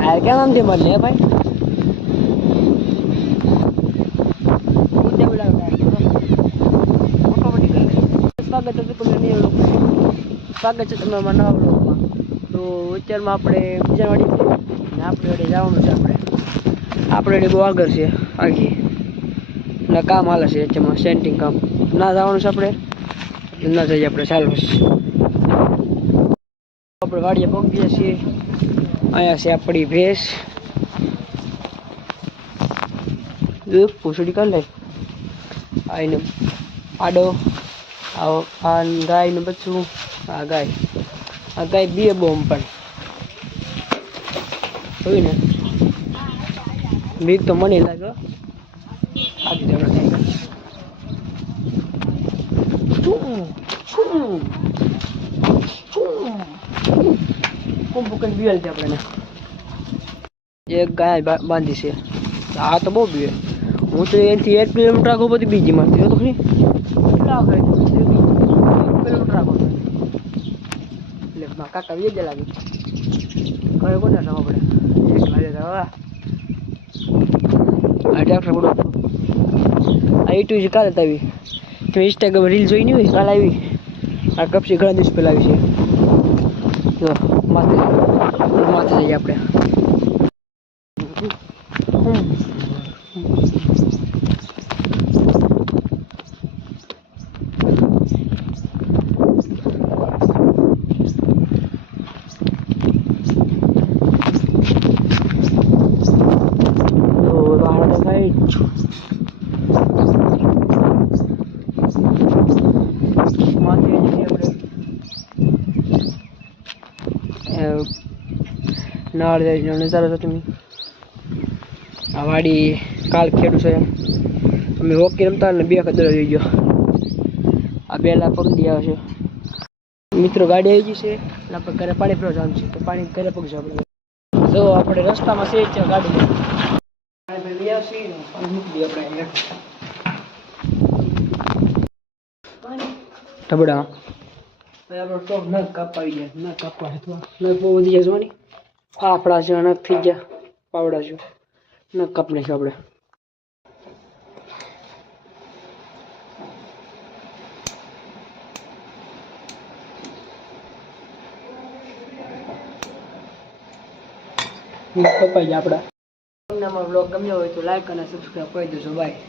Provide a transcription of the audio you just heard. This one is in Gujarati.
क्या नाम थे मरले भाई સ્વાગત છે તમને સ્વાગત છે તમે અમારા નવા બ્લોગમાં. તો અત્યારમાં આપણે બીજાવાડી છે ને આપણે વડે જવાનું છે. આપણે વડે બહુ આગળ છે આગી ના કામ હાલે છે એમાં સેન્ટિંગ કામ ના જવાનું છે આપણે ના જઈએ આપણે ચાલુ આપણે વાડીએ પહોંચીએ છીએ. અહીંયા છે આપણી ભેંસ પૂછડી કરી લે આઈને આડો આ ગાયનું બચ્ચું આ ગાય બે બોમ્બ પણ જોયું ને બીક તો મને લાગ્યો આગળ આપણે કુંભકન બિયલ છે આપણે એક ગાય બાંધી છે. આ તો બહુ બીએ હું તો એનાથી 1 કિલોમીટર આગળ બધી બીજી મારતી હતો ખરી કેટલા કિલોમીટર આગળ એટલે કાકા વીજ લાગી કયો કોને આપણે એક લાગે આ ટ્રેક્ટર બધું આ યુટ્યુબ કાલે આવી તમે ઇન્સ્ટાગ્રામ રીલ જોઈ નહીં હોય કાલે આવી આ કપસી ઘણા દિવસ પહેલાં આવી છે. જો માથે જઈએ આપણે નાળ નજારો છો તમે. આ વાડી કાલ ખેડું છે અમે હોકી રમતા ને 2 કદરો જોઈ ગયો. આ 2 લાખ પગડી આવે છે મિત્રો. ગાડી આવી ગઈ છે એટલે આપણે ઘરે પાણી પીવા જવાનું છે. તો પાણી ઘરે પગશું આપણે. જો આપણે રસ્તામાં છે ગાડી પાણી લઈ આવશી પાણી મૂકી દઈએ આપણે ઢબડા આપણો ટોપ નખ કાપાવી જાય નખ કાપવા નખ બહુ વધી જાય જોવાની ફાફડા છે નખ થઈ ગયા પાવડા છે નખ કાપ નાખ્યો આપણે. કપાઈ ગયા આપણા. તમને અમારો બ્લોગ ગમ્યો હોય તો લાઈક અને સબસ્ક્રાઈબ કરી દેજો. બાય.